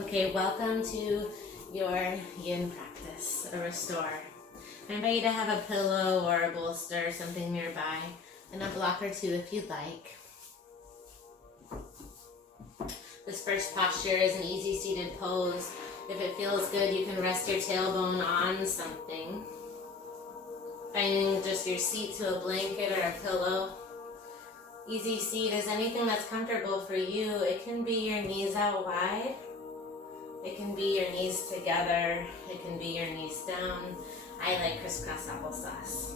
Okay, welcome to your Yin practice, a restore. I invite you to have a pillow or a bolster or something nearby, and a block or two if you'd like. This first posture is an easy seated pose. If it feels good, you can rest your tailbone on something. Finding just your seat to a blanket or a pillow. Easy seat is anything that's comfortable for you. It can be your knees out wide. It can be your knees together. It can be your knees down. I like crisscross applesauce.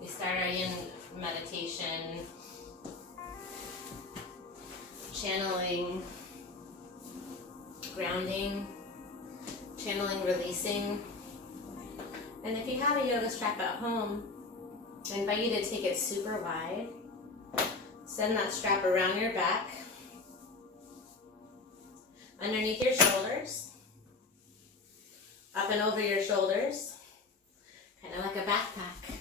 We start our Yin meditation, channeling, grounding, channeling, releasing. And if you have a yoga strap at home, I invite you to take it super wide. Send that strap around your back, underneath your shoulders, up and over your shoulders, kind of like a backpack.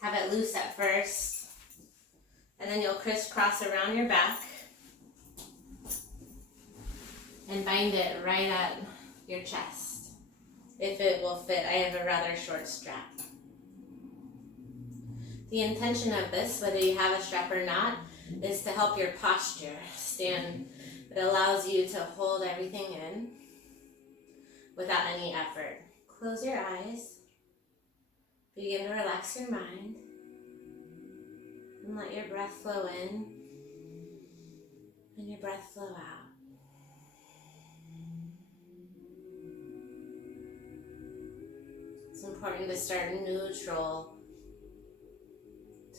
Have it loose at first, and then you'll crisscross around your back and bind it right at your chest, if it will fit. I have a rather short strap. The intention of this, whether you have a strap or not, is to help your posture stand. It allows you to hold everything in without any effort. Close your eyes. Begin to relax your mind. And let your breath flow in and your breath flow out. It's important to start neutral,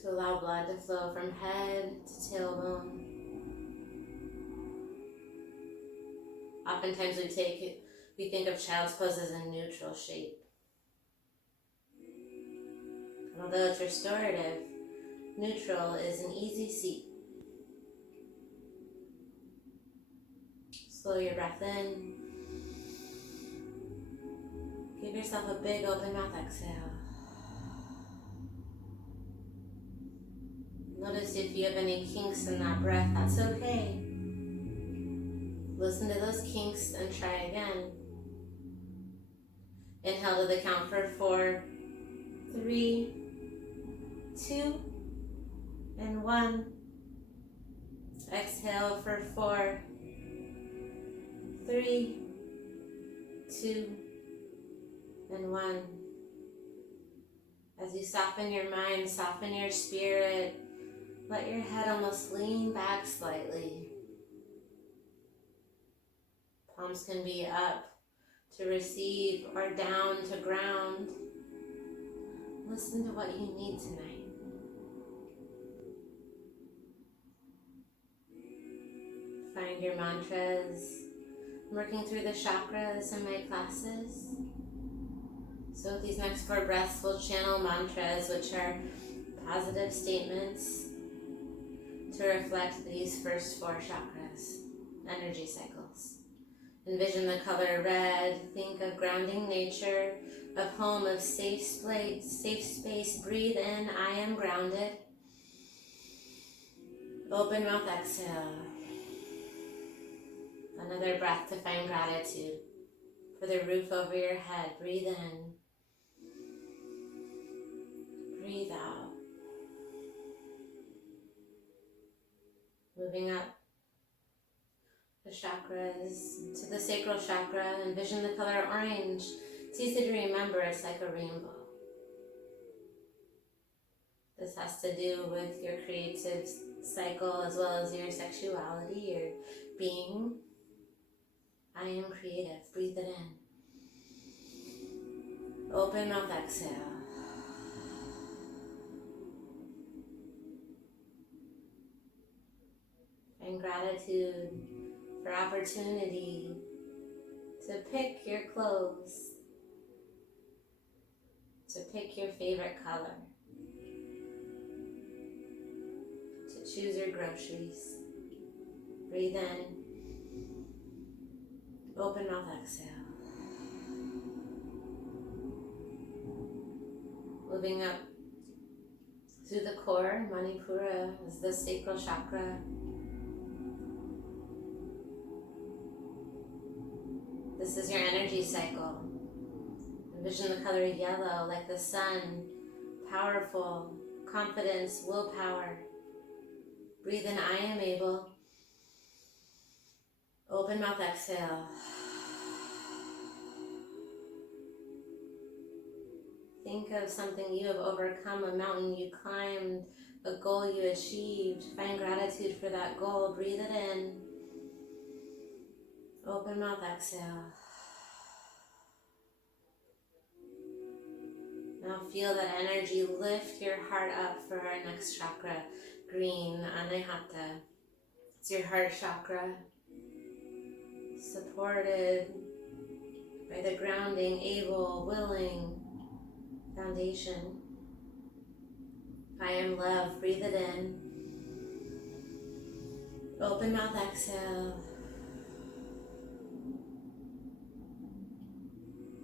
to allow blood to flow from head to tailbone. Oftentimes we think of child's pose as a neutral shape. And although it's restorative, neutral is an easy seat. Slow your breath in. Give yourself a big open mouth exhale. Notice if you have any kinks in that breath, that's okay. Listen to those kinks and try again. Inhale to the count for 4, 3, 2, and 1. Exhale for 4, 3, 2, and 1. As you soften your mind, soften your spirit, let your head almost lean back slightly. Palms can be up to receive or down to ground. Listen to what you need tonight. Find your mantras. I'm working through the chakras in my classes. So with these next 4 breaths, we'll channel mantras, which are positive statements to reflect these first 4 chakras, energy cycles. Envision the color red. Think of grounding nature, of home, of safe space. Breathe in, I am grounded. Open mouth exhale. Another breath to find gratitude for the roof over your head. Breathe in. Breathe out. Moving up the chakras to the sacral chakra. Envision the color orange. It's easy to remember, it's like a rainbow. This has to do with your creative cycle as well as your sexuality, your being. I am creative. Breathe it in. Open mouth exhale. And gratitude for opportunity to pick your clothes, to pick your favorite color, to choose your groceries. Breathe in. Open mouth exhale. Moving up through the core. Manipura is the sacral chakra. This is your energy cycle. Envision the color yellow, like the sun, powerful, confidence, willpower. Breathe in, I am able. Open mouth, exhale. Think of something you have overcome, a mountain you climbed, a goal you achieved. Find gratitude for that goal. Breathe it in. Open mouth, exhale. Now feel that energy lift your heart up for our next chakra, green, Anahata. It's your heart chakra, supported by the grounding, able, willing foundation. I am love. Breathe it in. Open mouth, exhale.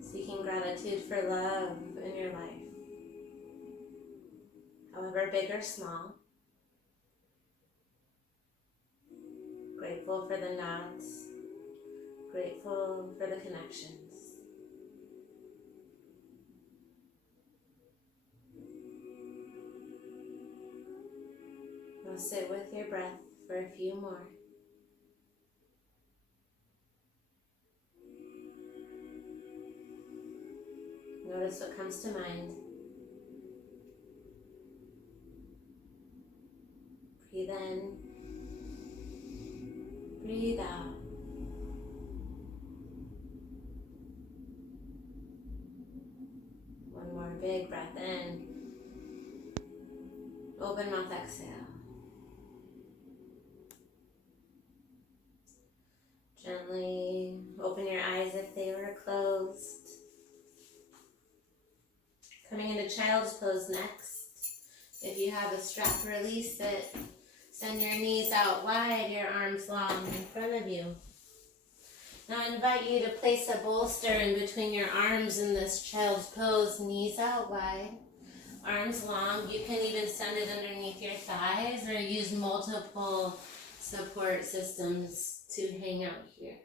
Seeking gratitude for love in your life, however big or small. Grateful for the nods. Grateful for the connections. Now sit with your breath for a few more. Notice what comes to mind. Breathe in. Breathe out. One more big breath in. Open mouth, exhale. Gently open your eyes if they were closed. Coming into child's pose next. If you have a strap, release it. Send your knees out wide, your arms long in front of you. Now I invite you to place a bolster in between your arms in this child's pose, knees out wide, arms long. You can even send it underneath your thighs or use multiple support systems to hang out here.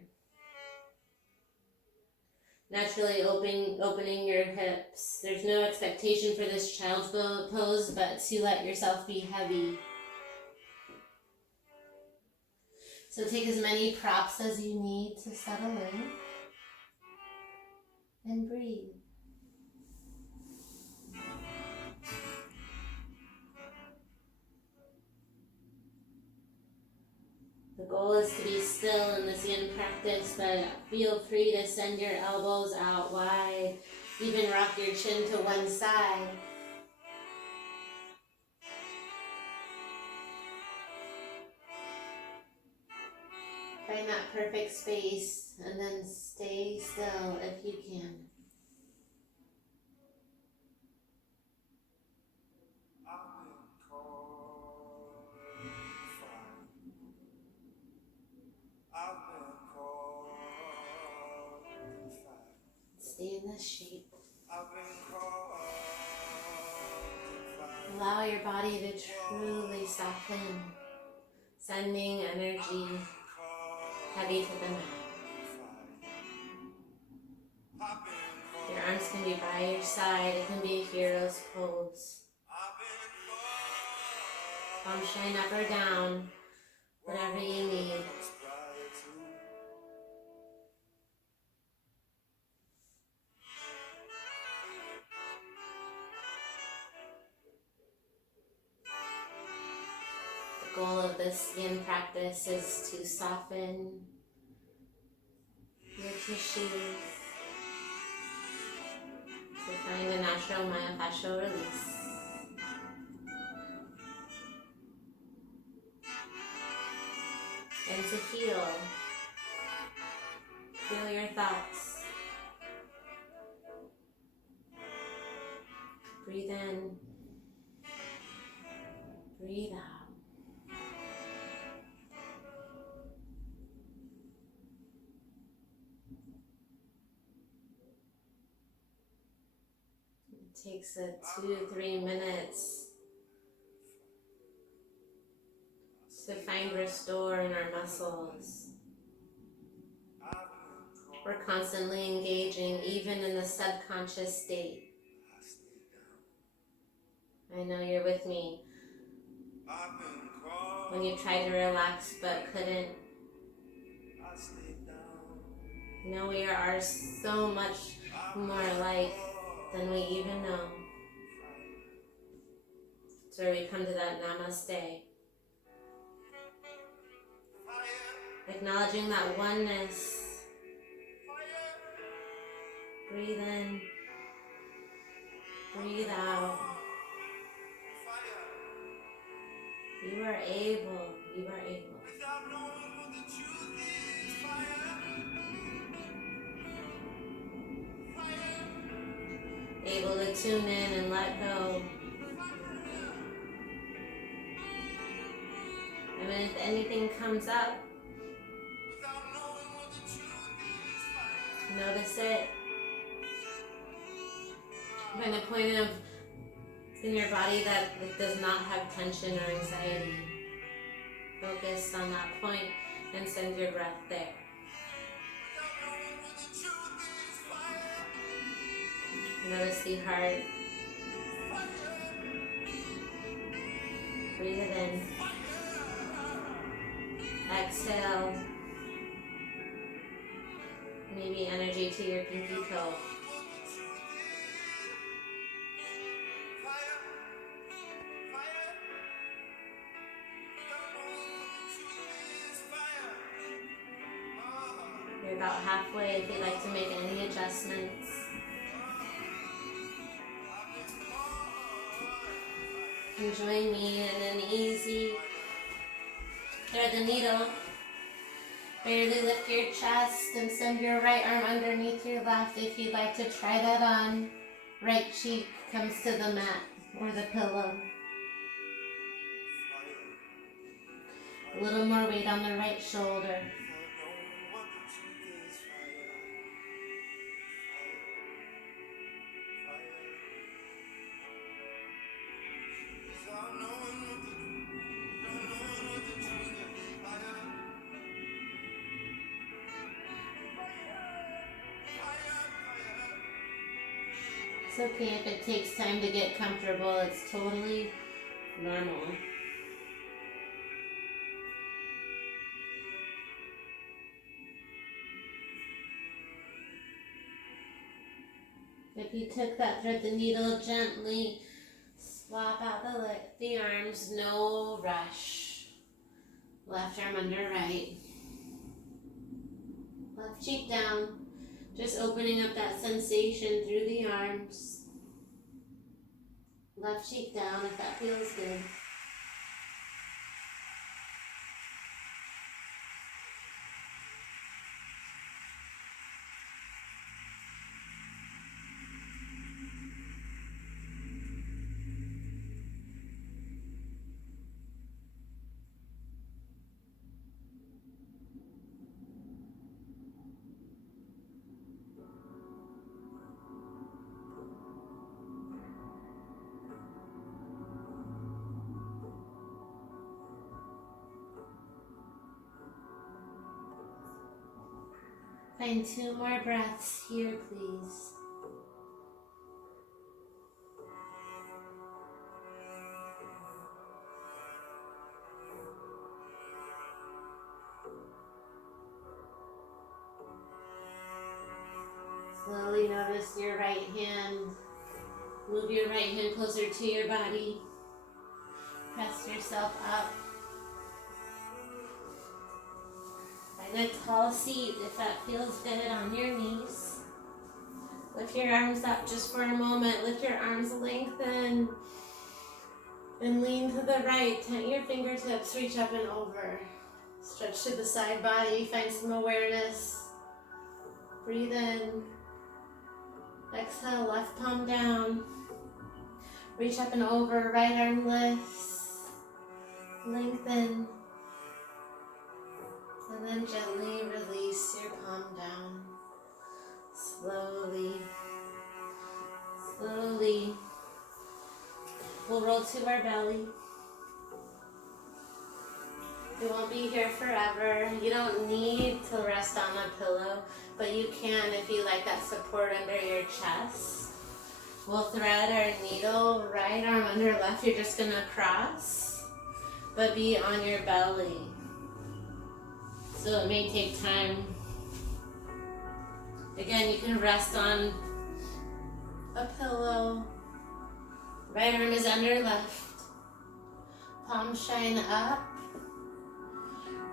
Naturally opening your hips. There's no expectation for this child's pose, but to let yourself be heavy. So take as many props as you need to settle in and breathe. The goal is to be still in this yin practice, but feel free to send your elbows out wide, even rock your chin to one side. Find that perfect space and then stay still if you can. Stay in this shape. Allow your body to truly soften, sending energy heavy to the mat. Your arms can be by your side. It can be a hero's pose. Palms shine up or down, whatever you need. The goal of this yin practice is to soften your tissues, to find a natural myofascial release. And to heal. Feel your thoughts. Breathe in. Breathe out. It takes 2 to 3 minutes to find restore in our muscles. We're constantly engaging, even in the subconscious state. I know you're with me. When you tried to relax but couldn't. No, we are so much more alike than we even know. So we come to that namaste. Acknowledging that oneness. Breathe in. Breathe out. You are able. You are able. Able to tune in and let go. I mean, if anything comes up, notice it. Find a point of in your body that it does not have tension or anxiety. Focus on that point and send your breath there. Notice the heart. Breathe it in. Exhale. Maybe energy to your pinky toe. You're about halfway if you'd like to make any adjustments. And join me in an easy thread the needle. Barely lift your chest and send your right arm underneath your left. If you'd like to try that on, right cheek comes to the mat or the pillow. A little more weight on the right shoulder. It's okay if it takes time to get comfortable. It's totally normal. If you took that thread the needle, gently swap out the arms, no rush. Left arm under right. Left cheek down. Just opening up that sensation through the arms. Left cheek down if that feels good. Find 2 more breaths here, please. Slowly notice your right hand. Move your right hand closer to your body. Press yourself up. Find a tall seat if that feels good on your knees. Lift your arms up just for a moment. Lift your arms, lengthen. And lean to the right. Tent your fingertips, reach up and over. Stretch to the side body, find some awareness. Breathe in. Exhale, left palm down. Reach up and over, right arm lifts. Lengthen. And then gently release your palm down. Slowly. Slowly. We'll roll to our belly. You won't be here forever. You don't need to rest on a pillow, but you can if you like that support under your chest. We'll thread our needle, right arm under left. You're just gonna cross, but be on your belly. So it may take time. Again, you can rest on a pillow. Right arm is under left. Palms shine up.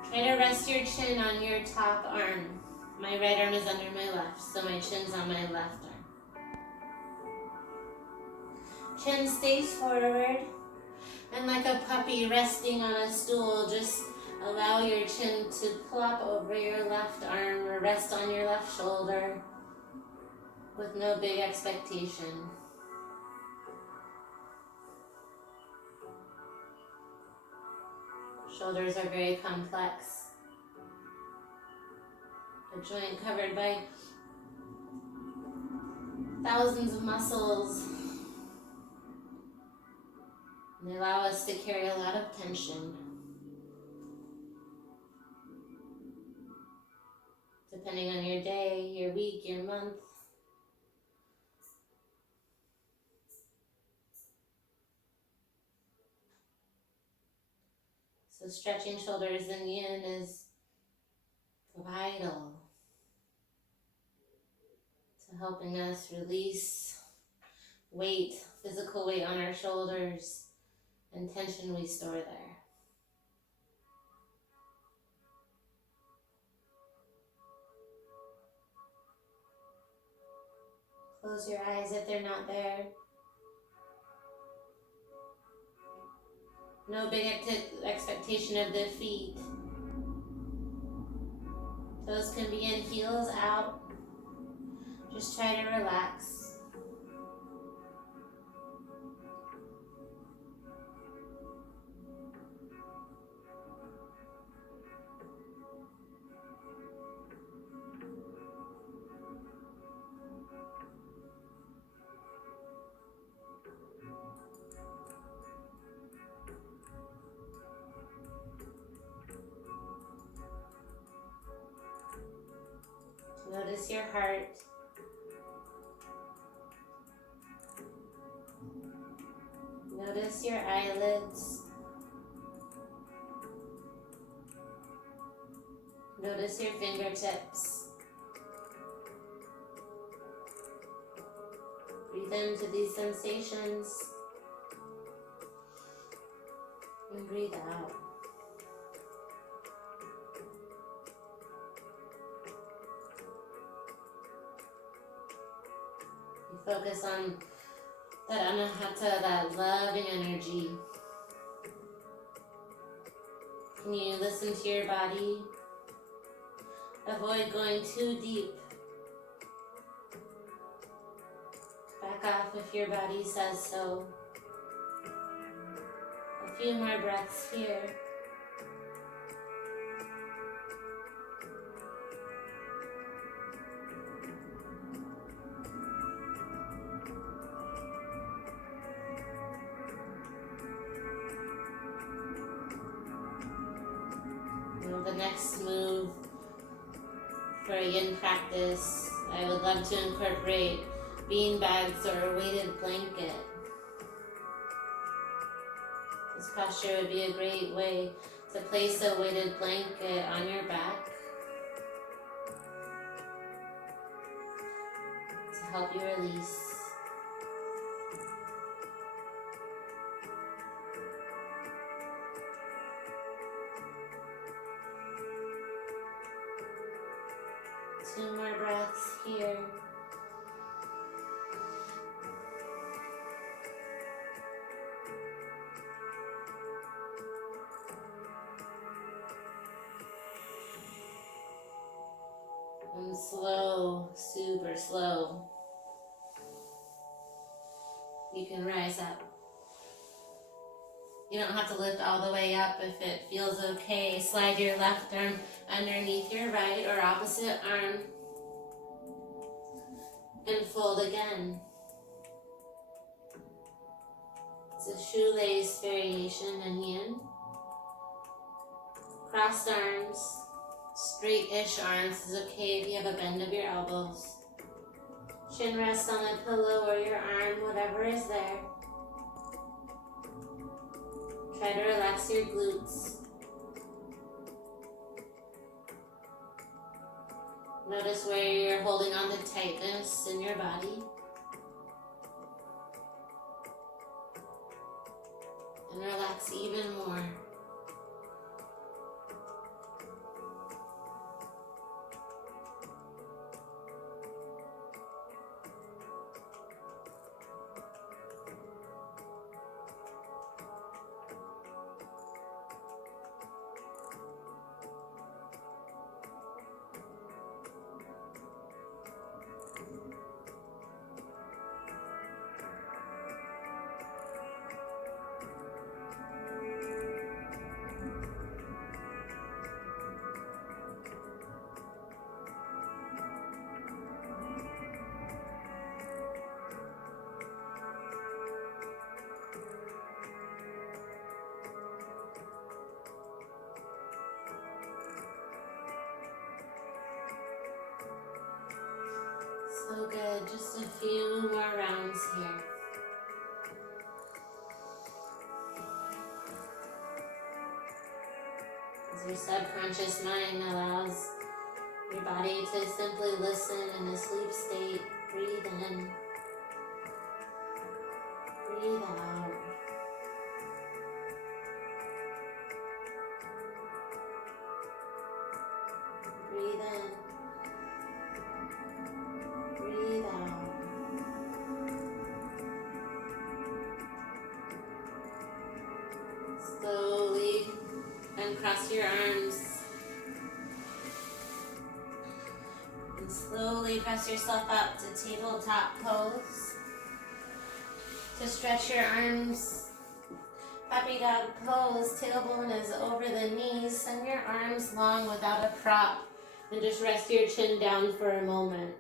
Try to rest your chin on your top arm. My right arm is under my left, so my chin's on my left arm. Chin stays forward, and like a puppy resting on a stool, just allow your chin to plop over your left arm or rest on your left shoulder with no big expectation. Shoulders are very complex. A joint covered by thousands of muscles. And they allow us to carry a lot of tension. Depending on your day, your week, your month. So stretching shoulders in Yin is vital to helping us release weight, physical weight on our shoulders, and tension we store there. Close your eyes if they're not there. No big expectation of the feet. Toes can be in, heels out. Just try to relax. Notice your heart. Notice your eyelids. Notice your fingertips. Breathe into these sensations and breathe out. Focus on that anahata, that loving energy. Can you listen to your body? Avoid going too deep. Back off if your body says so. A few more breaths here. The next move for a Yin practice, I would love to incorporate bean bags or a weighted blanket. This posture would be a great way to place a weighted blanket on your back to help you release. Two more breaths here. And slow, super slow. You can rise up. You don't have to lift all the way up if it feels okay. Slide your left arm underneath your right or opposite arm and fold again. It's a shoelace variation in Yin. Crossed arms, straight-ish arms is okay if you have a bend of your elbows. Chin rests on a pillow or your arm, whatever is there. Try to relax your glutes. Notice where you're holding on to tightness in your body. And relax even more. So good, just a few more rounds here. As your subconscious mind allows your body to simply listen in a sleep state, breathe in, breathe out. Breathe in, breathe out. Slowly uncross your arms and slowly press yourself up to tabletop pose. To stretch your arms, puppy dog pose, tailbone is over the knees. Send your arms long without a prop and just rest your chin down for a moment.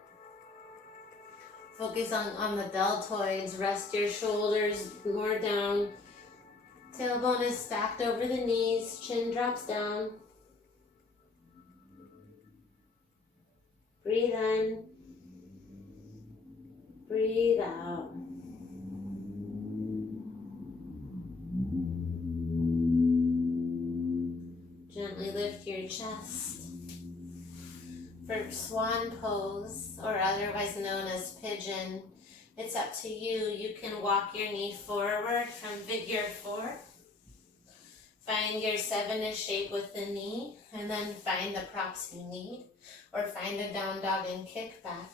Focus on the deltoids, rest your shoulders more down. Tailbone is stacked over the knees, chin drops down. Breathe in, breathe out. Gently lift your chest. For swan pose, or otherwise known as pigeon, it's up to you. You can walk your knee forward from figure 4. Find your 7-ish shape with the knee, and then find the props you need, or find a down dog and kick back.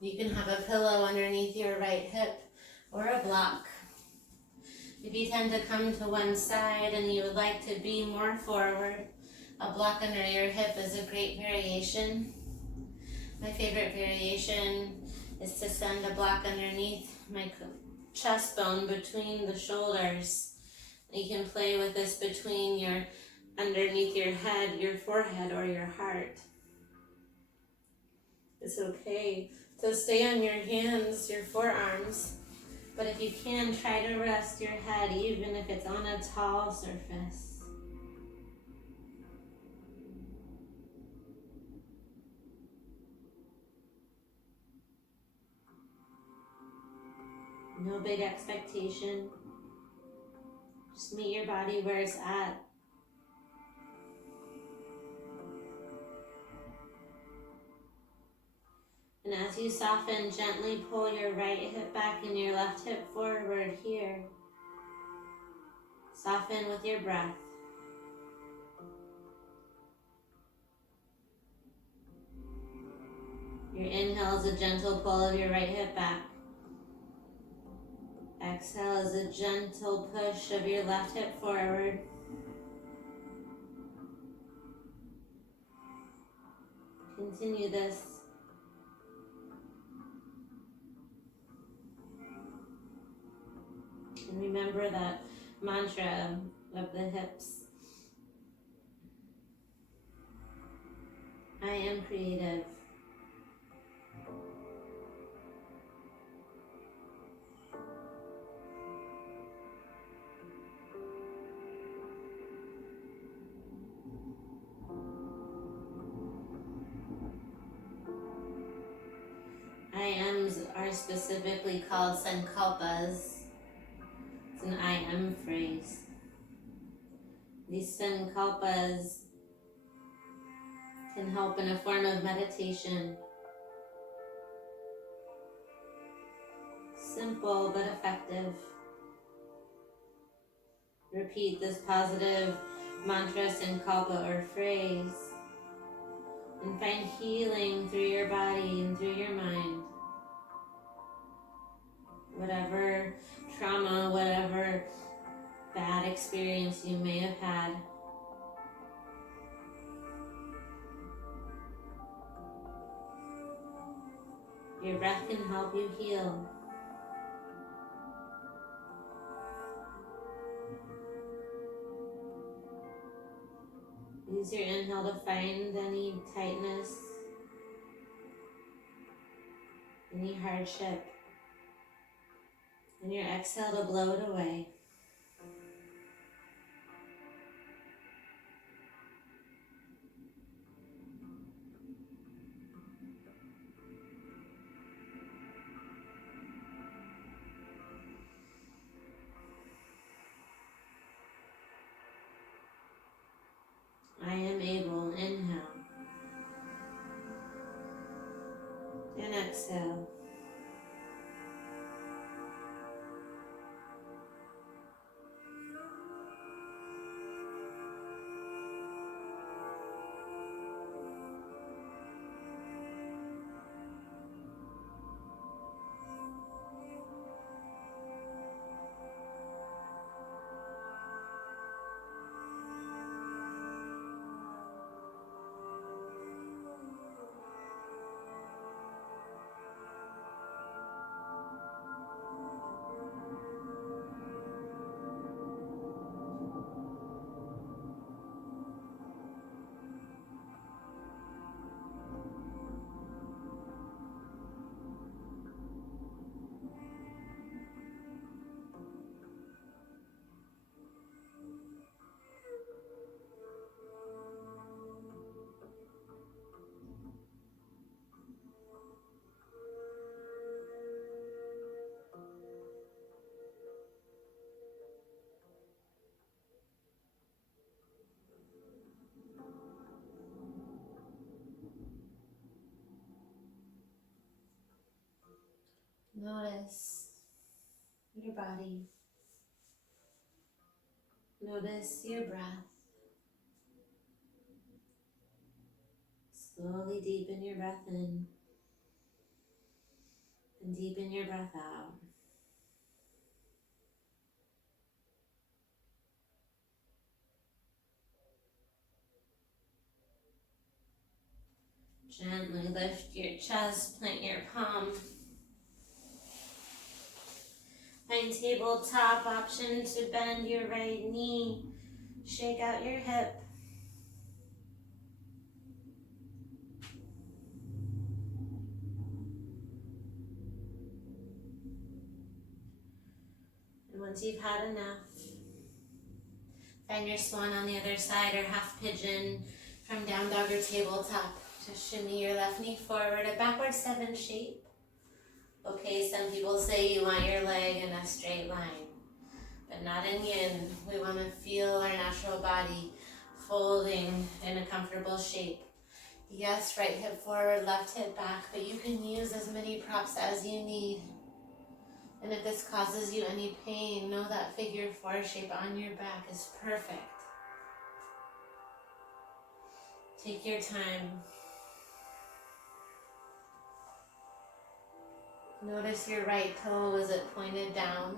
You can have a pillow underneath your right hip, or a block. If you tend to come to one side and you would like to be more forward, a block under your hip is a great variation. My favorite variation is to send a block underneath my chest bone between the shoulders. You can play with this underneath your head, your forehead, or your heart. It's okay to stay on your hands, your forearms, but if you can, try to rest your head even if it's on a tall surface. No big expectation. Just meet your body where it's at. And as you soften, gently pull your right hip back and your left hip forward here. Soften with your breath. Your inhale is a gentle pull of your right hip back. Exhale is a gentle push of your left hip forward. Continue this. And remember that mantra of the hips. I am creative. I ams are specifically called sankalpas. It's an I am phrase. These sankalpas can help in a form of meditation. Simple but effective. Repeat this positive mantra, sankalpa, or phrase, and find healing through your body and through your mind. Whatever trauma, whatever bad experience you may have had, your breath can help you heal. Use your inhale to find any tightness, any hardship, and your exhale to blow it away. I am able. Inhale. And exhale. Notice your body. Notice your breath. Slowly deepen your breath in and deepen your breath out. Gently lift your chest, plant your palm. Find tabletop option to bend your right knee. Shake out your hip. And once you've had enough, find your swan on the other side or half pigeon from down dog or tabletop. Just shimmy your left knee forward, a backward 7 shape. Okay, some people say you want your leg in a straight line, but not in yin. We want to feel our natural body folding in a comfortable shape. Yes, right hip forward, left hip back, but you can use as many props as you need. And if this causes you any pain, know that figure 4 shape on your back is perfect. Take your time. Notice your right toe, is it pointed down?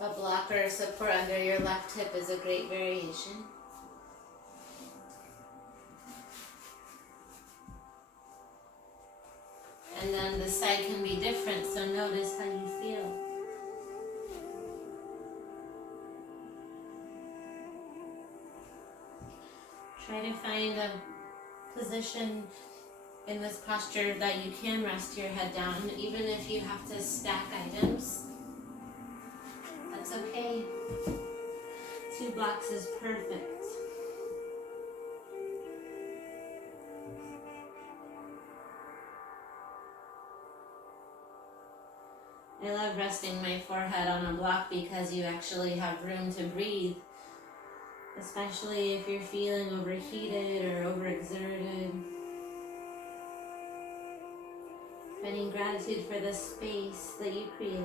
A blocker or support under your left hip is a great variation. And then the side can be different, so notice how you feel. Try to find a position in this posture that you can rest your head down, even if you have to stack items. That's okay. 2 blocks is perfect. I love resting my forehead on a block because you actually have room to breathe, especially if you're feeling overheated or overexerted. Finding gratitude for the space that you create.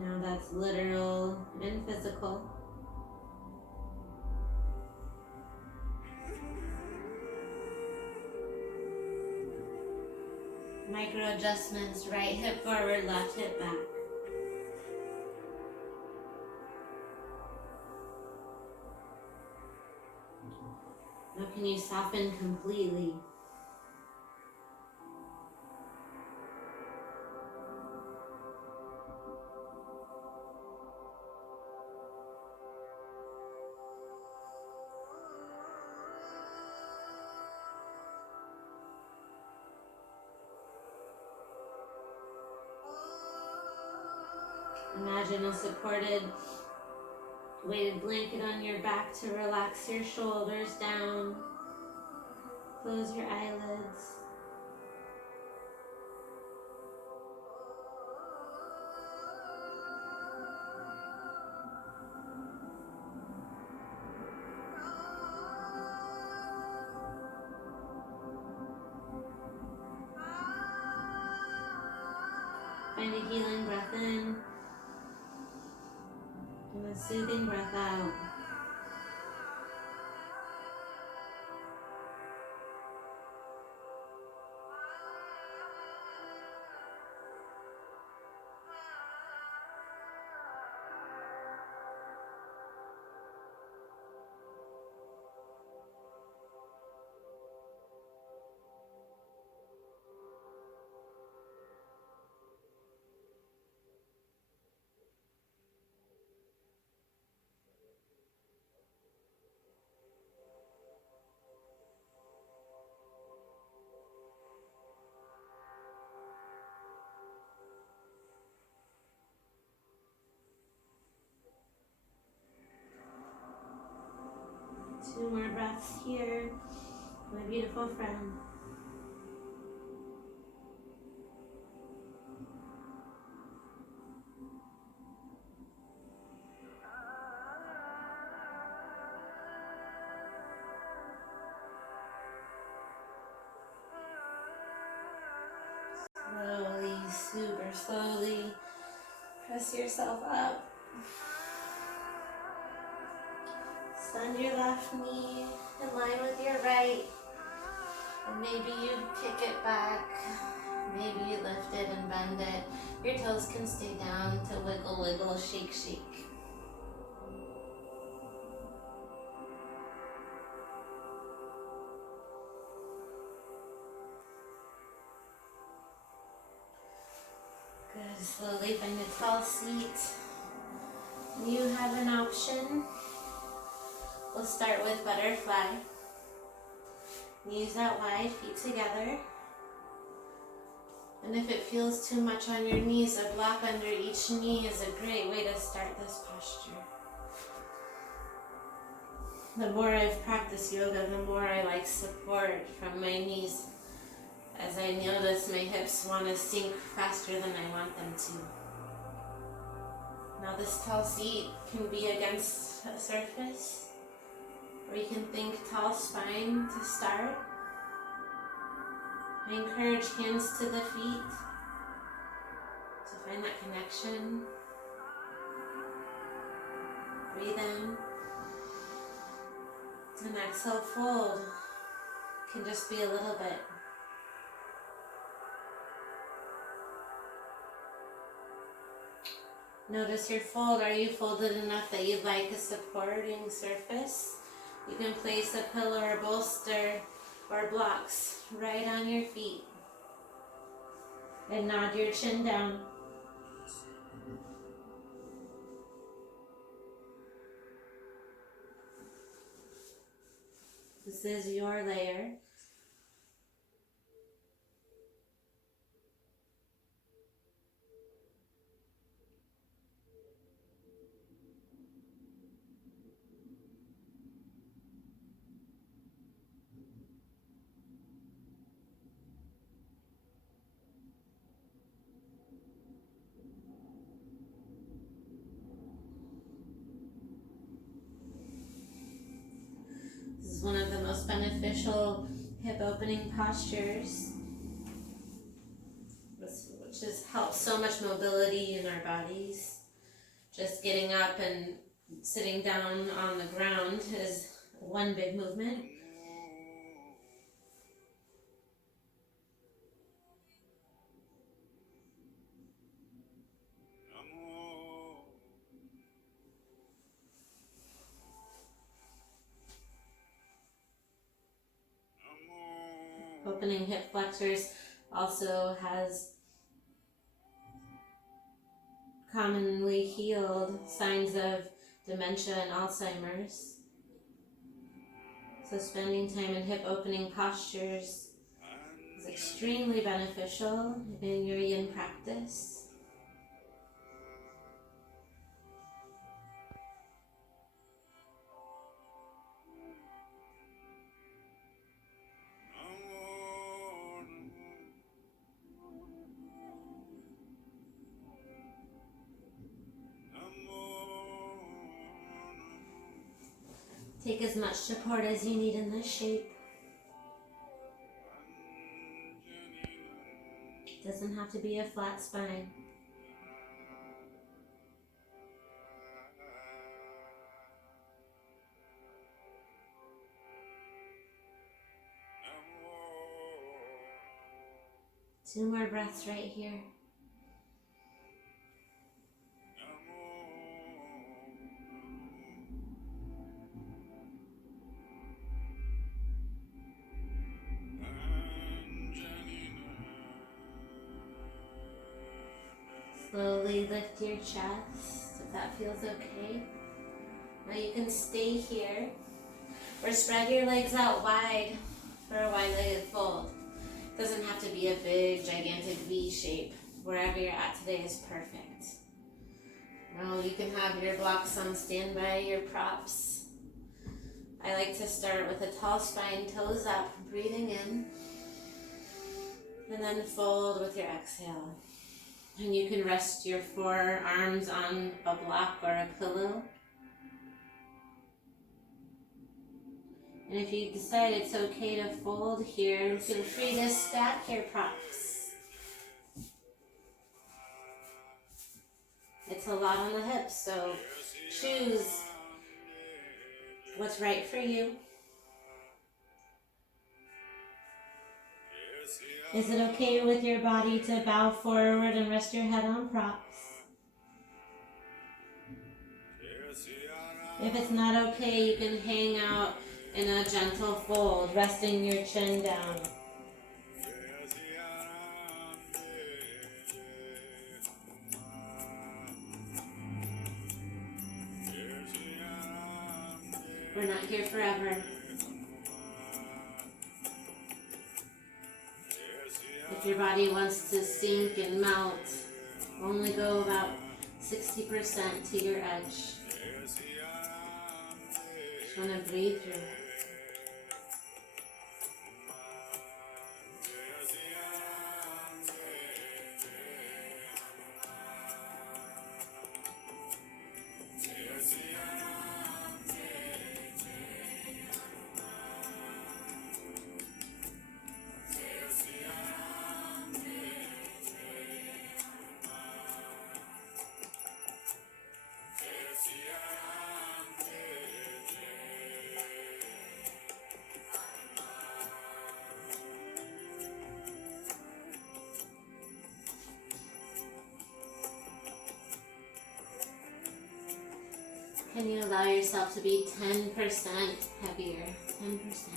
Now that's literal and physical. Micro adjustments, right hip forward, left hip back. Now can you soften completely? Imagine a supported weighted blanket on your back to relax your shoulders down. Close your eyelids. Find a healing breath in and a soothing breath out. Two more breaths here, my beautiful friend. Slowly, super slowly, press yourself up. Send your left knee in line with your right. And maybe you kick it back. Maybe you lift it and bend it. Your toes can stay down to wiggle, wiggle, shake, shake. Good. Slowly find a tall seat. You have an option. We'll start with butterfly. Knees out wide, feet together. And if it feels too much on your knees, a block under each knee is a great way to start this posture. The more I've practiced yoga, the more I like support from my knees, as I notice my hips want to sink faster than I want them to. Now this tall seat can be against a surface, or you can think tall spine to start. I encourage hands to the feet to find that connection. Breathe in. And exhale, fold. Can just be a little bit. Notice your fold. Are you folded enough that you'd like a supporting surface? You can place a pillow or bolster or blocks right on your feet. And nod your chin down. This is your layer. most beneficial hip opening postures, which has helped so much mobility in our bodies. Just getting up and sitting down on the ground is one big movement. Opening hip flexors also has commonly healed signs of dementia and Alzheimer's. So spending time in hip opening postures is extremely beneficial in your Yin practice. Take as much support as you need in this shape. It doesn't have to be a flat spine. Two more breaths right here. Slowly lift your chest if that feels okay. Now you can stay here or spread your legs out wide for a wide-legged fold. It doesn't have to be a big, gigantic V shape. Wherever you're at today is perfect. Now you can have your blocks on standby, your props. I like to start with a tall spine, toes up, breathing in, and then fold with your exhale. And you can rest your forearms on a block or a pillow. And if you decide it's okay to fold here, feel free to stack your props. It's a lot on the hips, so choose what's right for you. Is it okay with your body to bow forward and rest your head on props? If it's not okay, you can hang out in a gentle fold, resting your chin down. We're not here forever. If your body wants to sink and melt, only go about 60% to your edge. Just want to breathe through it. Can you allow yourself to be 10% heavier? 10%.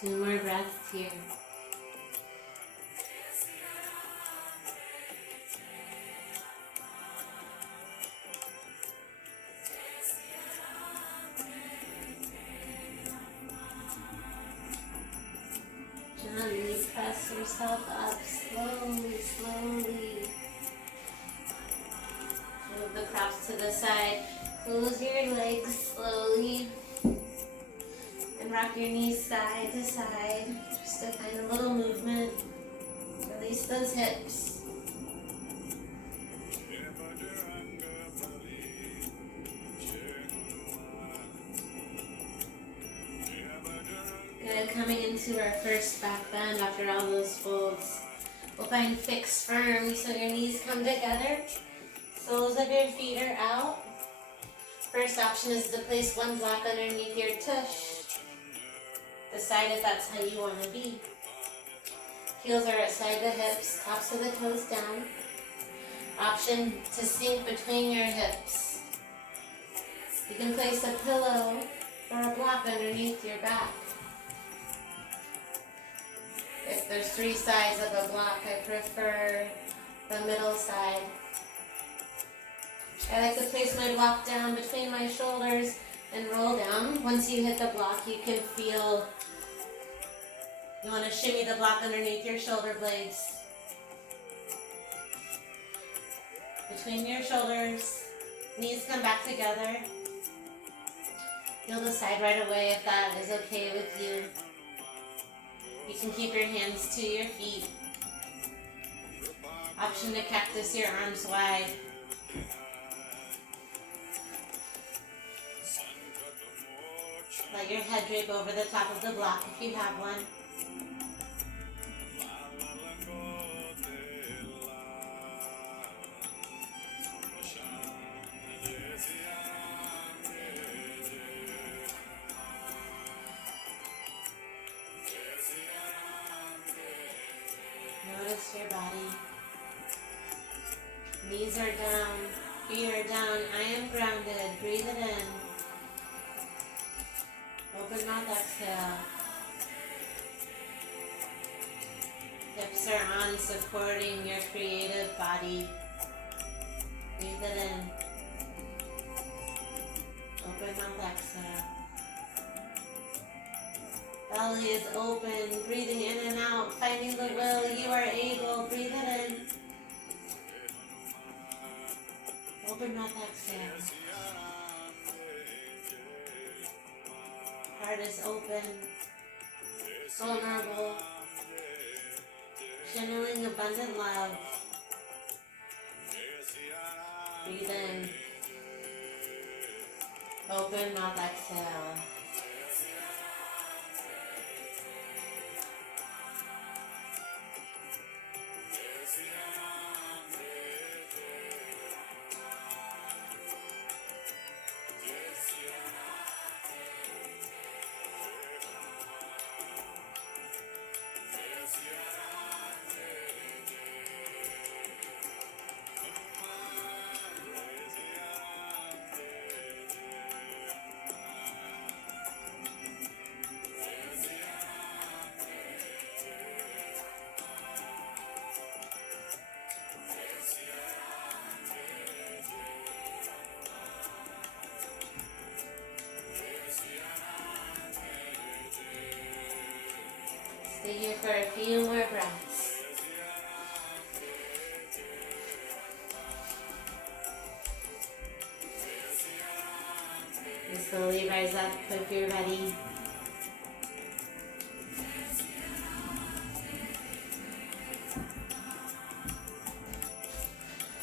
Two more breaths here. yourself up slowly, slowly. Move the props to the side. Close your legs slowly. And rock your knees side to side. Just to find a little movement. Release those hips. Good, coming into our first back bend after all those folds. We'll find fixed firm, so your knees come together. Soles of your feet are out. First option is to place one block underneath your tush. Decide if that's how you want to be. Heels are outside the hips, tops of the toes down. Option to sink between your hips. You can place a pillow or a block underneath your back. If there's 3 sides of a block, I prefer the middle side. I like to place my block down between my shoulders and roll down. Once you hit the block, you can feel, you want to shimmy the block underneath your shoulder blades. Between your shoulders, knees come back together. You'll decide right away if that is okay with you. You can keep your hands to your feet. Option to cactus your arms wide. Let your head drape over the top of the block if you have one. Notice your body. Knees are down, feet are down. I am grounded. Breathe it in. Open mouth, exhale. Hips are on, supporting your creative body. Breathe it in. Open mouth, exhale. Belly is open, breathing in and out, finding the will. You are able. Breathe it in. Open mouth, exhale. Heart is open, vulnerable, channeling abundant love. Breathe in. Open mouth, exhale. Stay here for a few more breaths. And slowly rise up if you're ready.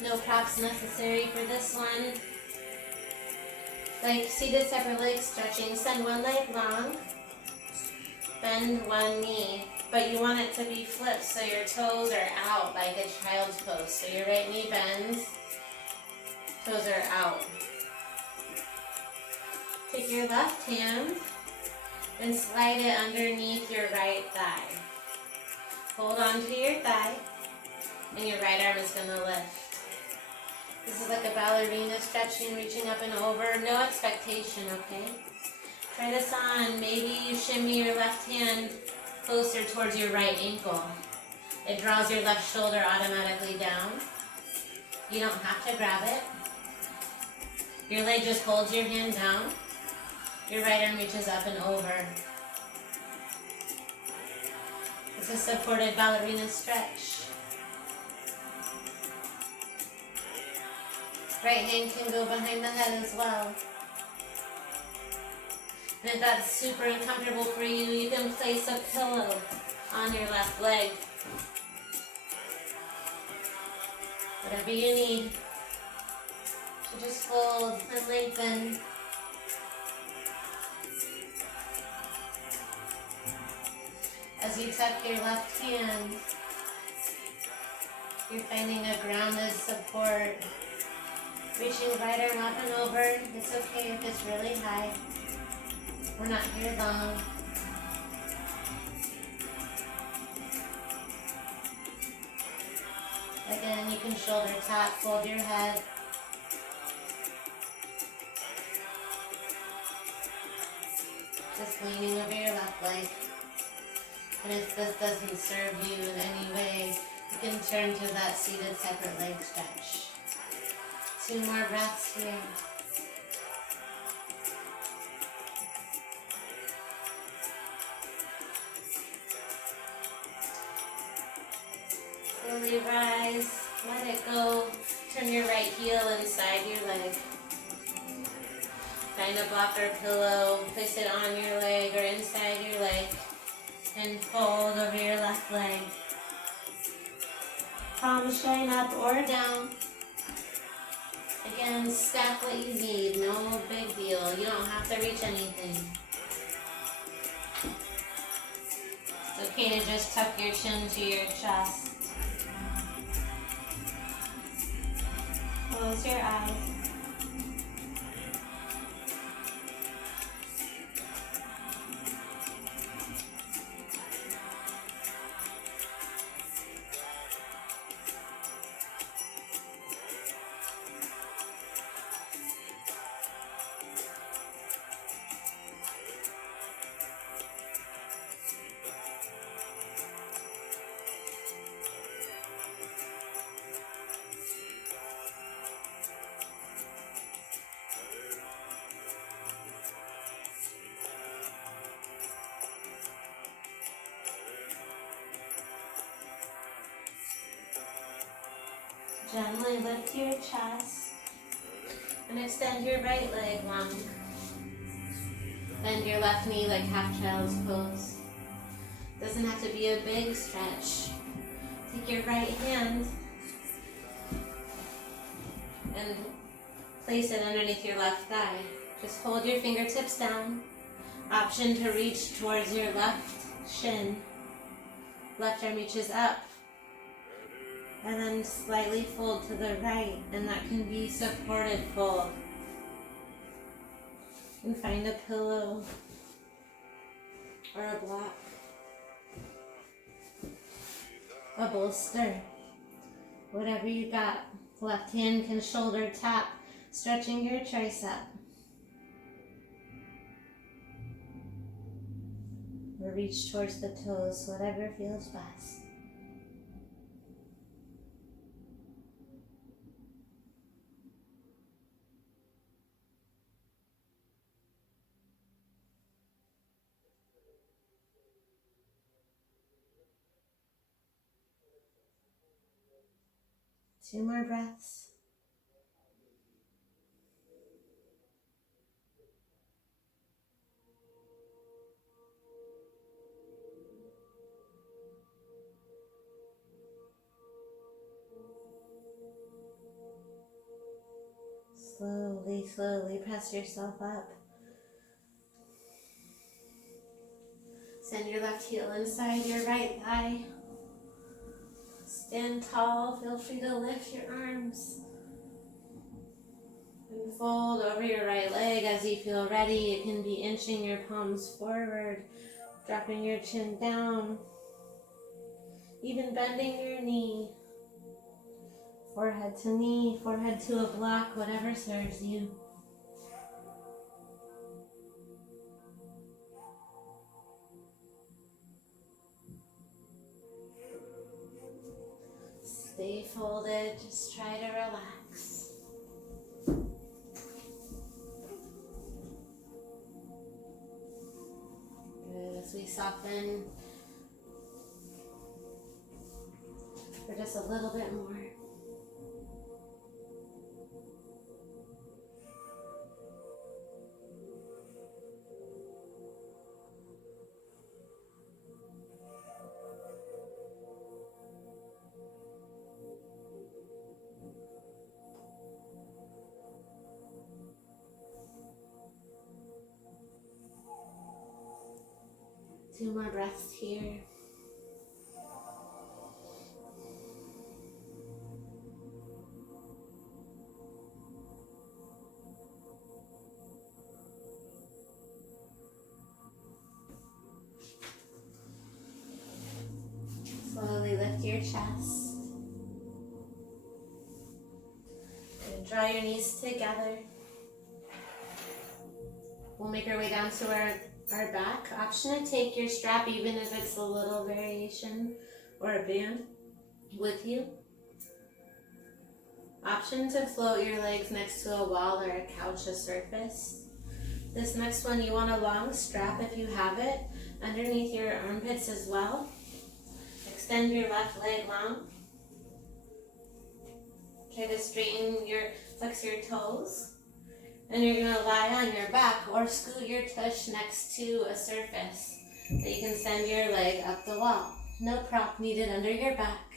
No props necessary for this one. Like seated separate legs stretching. Send one leg long. Bend one knee, but you want it to be flipped so your toes are out like a child's pose. So your right knee bends, toes are out. Take your left hand and slide it underneath your right thigh. Hold on to your thigh, and your right arm is going to lift. This is like a ballerina stretching, reaching up and over. No expectation, okay? Try this on. Maybe you shimmy your left hand closer towards your right ankle. It draws your left shoulder automatically down. You don't have to grab it. Your leg just holds your hand down. Your right arm reaches up and over. This It's a supported ballerina stretch. Right hand can go behind the head as well. And if that's super uncomfortable for you, you can place a pillow on your left leg. Whatever you need to just fold and lengthen. As you tuck your left hand, you're finding a grounded support. Reaching right arm up and over. It's okay if it's really high. We're not here long. Again, you can shoulder tap, fold your head. Just leaning over your left leg. And if this doesn't serve you in any way, you can turn to that seated separate leg stretch. 2 more breaths here. Slowly rise, let it go. Turn your right heel inside your leg. Find a block or pillow, place it on your leg or inside your leg, and fold over your left leg. Palms shine up or down. Again, stack what you need, no big deal. You don't have to reach anything. It's okay to just tuck your chin to your chest. Close your eyes. Gently lift your chest and extend your right leg long. Bend your left knee like half child's pose. Doesn't have to be a big stretch. Take your right hand and place it underneath your left thigh. Just hold your fingertips down. Option to reach towards your left shin. Left arm reaches up. And then slightly fold to the right, and that can be supported fold. And find a pillow or a block, a bolster, whatever you got. Left hand can shoulder tap, stretching your tricep. Or reach towards the toes, whatever feels best. Two more breaths. Slowly, slowly press yourself up. Send your left heel inside your right thigh. Stand tall. Feel free to lift your arms. And fold over your right leg as you feel ready. It can be inching your palms forward, dropping your chin down, even bending your knee. Forehead to knee, forehead to a block, whatever serves you. Stay folded, just try to relax. Good, as we soften for just a little bit more. Two more breaths here. Slowly lift your chest. And draw your knees together. We'll make our way down to our back. Option to take your strap, even if it's a little variation or a band with you. Option to float your legs next to a wall or a couch, a surface. This next one, you want a long strap if you have it, underneath your armpits as well. Extend your left leg long. Try to flex your toes. And you're going to lie on your back or scoot your tush next to a surface that you can send your leg up the wall. No prop needed under your back.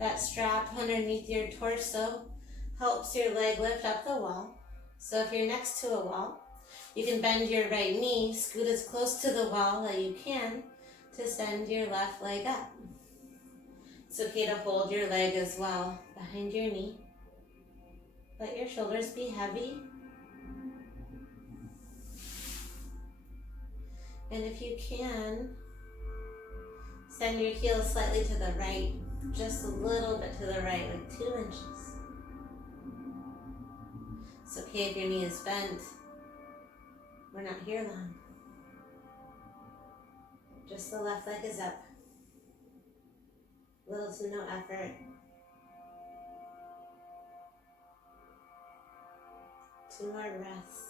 That strap underneath your torso helps your leg lift up the wall. So if you're next to a wall, you can bend your right knee, scoot as close to the wall as you can to send your left leg up. It's okay to hold your leg as well behind your knee. Let your shoulders be heavy. And if you can, send your heels slightly to the right, just a little bit to the right, like 2 inches. It's okay if your knee is bent. We're not here long. Just the left leg is up. Little to no effort. 2 more breaths.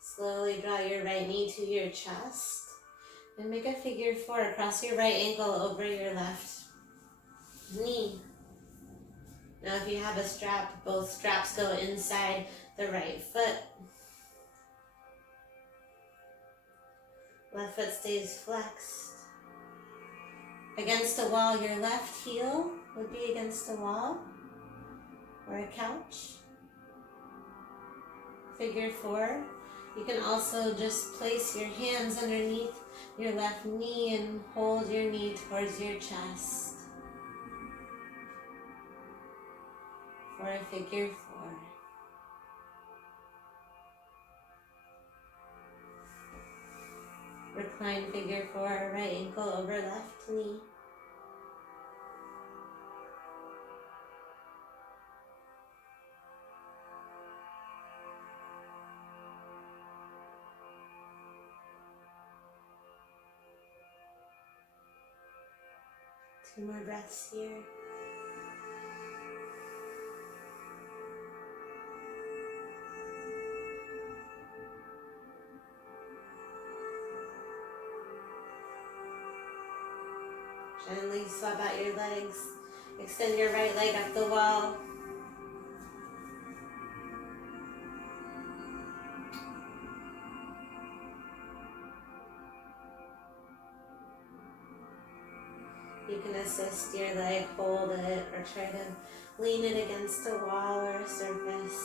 Slowly draw your right knee to your chest and make a figure 4 across your right ankle over your left knee. Now if you have a strap, both straps go inside the right foot. Left foot stays flexed. Against a wall, your left heel would be against a wall or a couch. Figure 4. You can also just place your hands underneath your left knee and hold your knee towards your chest for a figure 4. Recline figure 4, right ankle over left knee. Two more breaths here. Gently swap out your legs. Extend your right leg up the wall. You can assist your leg, hold it, or try to lean it against a wall or a surface.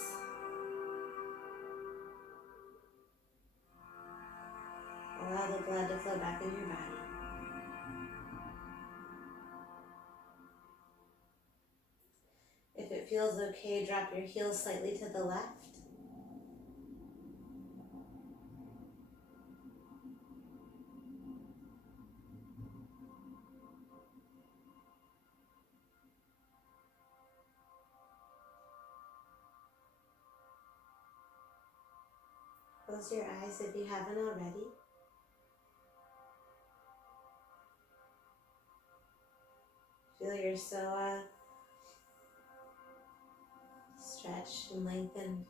Allow the blood to flow back in your body. If it feels okay, drop your heels slightly to the left. Close your eyes if you haven't already. Feel your psoas stretch and lengthen.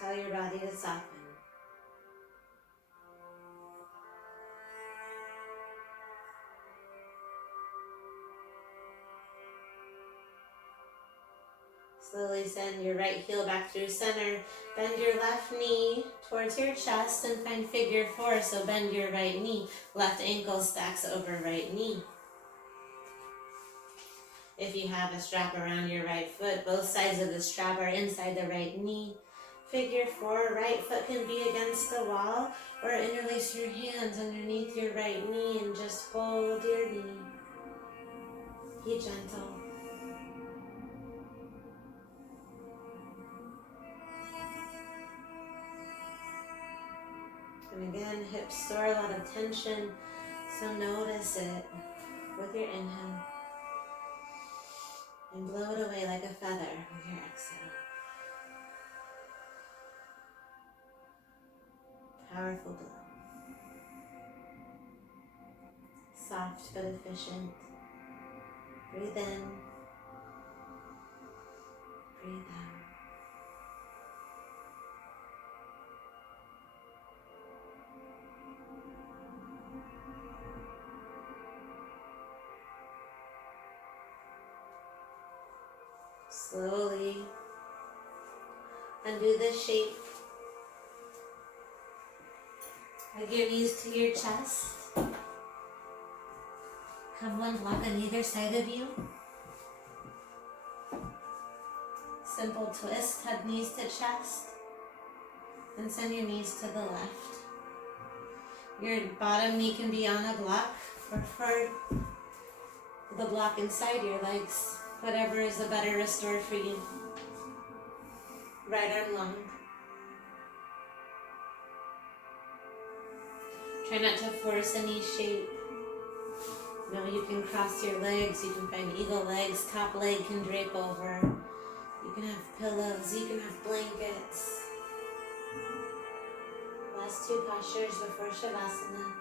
Tell your body to soften. Slowly send your right heel back through center. Bend your left knee towards your chest and find figure 4. So bend your right knee. Left ankle stacks over right knee. If you have a strap around your right foot, both sides of the strap are inside the right knee. Figure 4, right foot can be against the wall, or interlace your hands underneath your right knee and just hold your knee. Be gentle. And again, hips store a lot of tension, so notice it with your inhale. And blow it away like a feather with your exhale. Powerful blow. Soft but efficient. Breathe in. Breathe out. Slowly undo the shape. Hug your knees to your chest. Have one block on either side of you. Simple twist, hug knees to chest. And send your knees to the left. Your bottom knee can be on a block or for the block inside your legs. Whatever is the better restore for you. Right arm long. Try not to force any shape. No, you can cross your legs. You can find eagle legs. Top leg can drape over. You can have pillows. You can have blankets. Last 2 postures before Shavasana.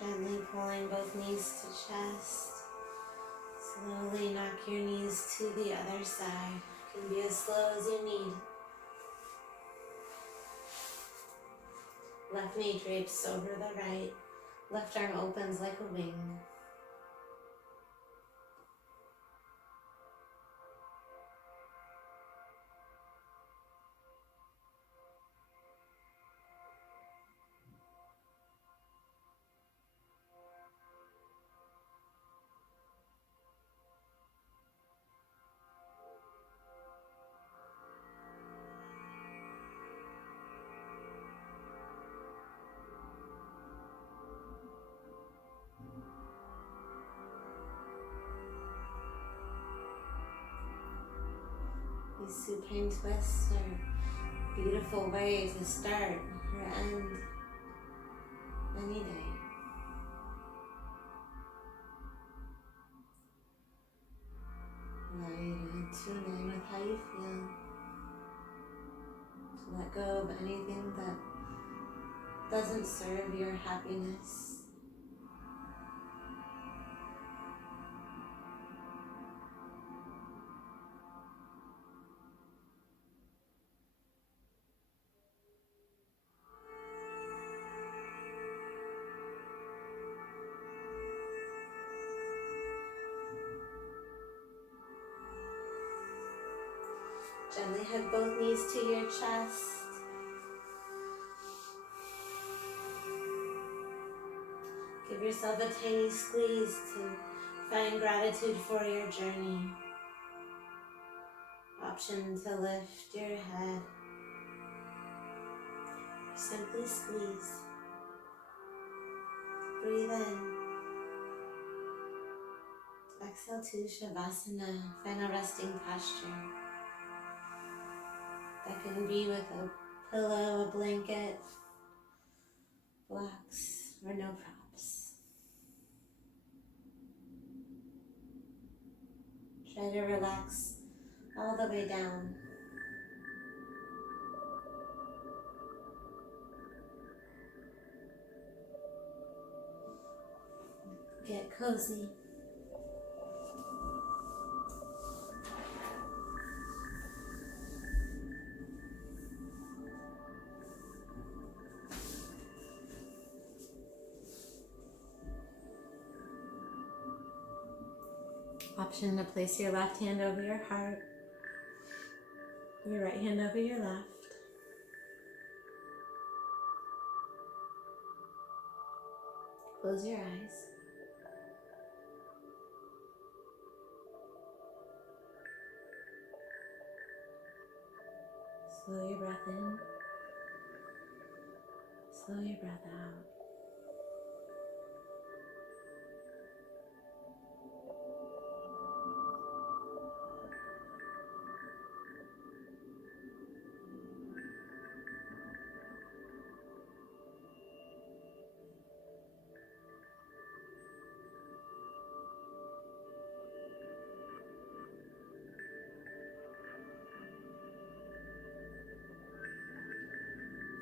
Gently pulling both knees to chest. Slowly knock your knees to the other side. Can be as slow as you need. Left knee drapes over the right. Left arm opens like a wing. These supine twists are a beautiful way to start or end any day. Allow you to tune in with how you feel. To let go of anything that doesn't serve your happiness. Gently hug both knees to your chest. Give yourself a tiny squeeze to Find gratitude for your journey. Option to lift your head. Simply squeeze. Breathe in. Exhale to Shavasana. Find a resting posture. That can be with a pillow, a blanket, blocks, or no props. Try to relax all the way down. Get cozy. Option to place your left hand over your heart, your right hand over your left. Close your eyes. Slow your breath in. Slow your breath out.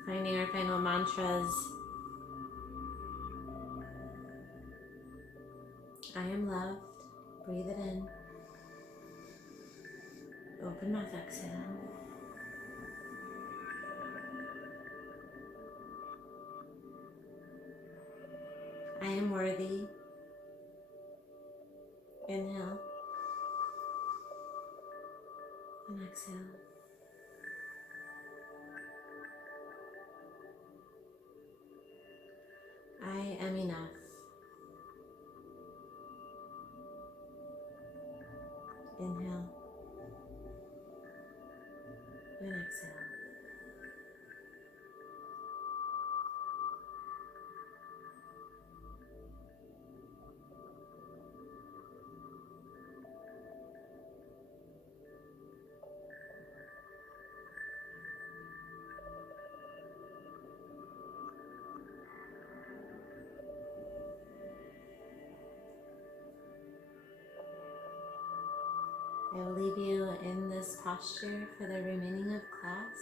Finding our final mantras. I am loved. Breathe it in. Open mouth, exhale. I am worthy. Inhale. And exhale. I am enough. Inhale and exhale. I will leave you in this posture for the remaining of class.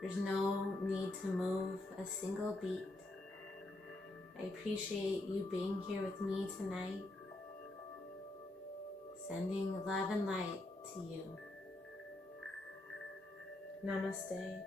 There's no need to move a single beat. I appreciate you being here with me tonight. Sending love and light to you. Namaste.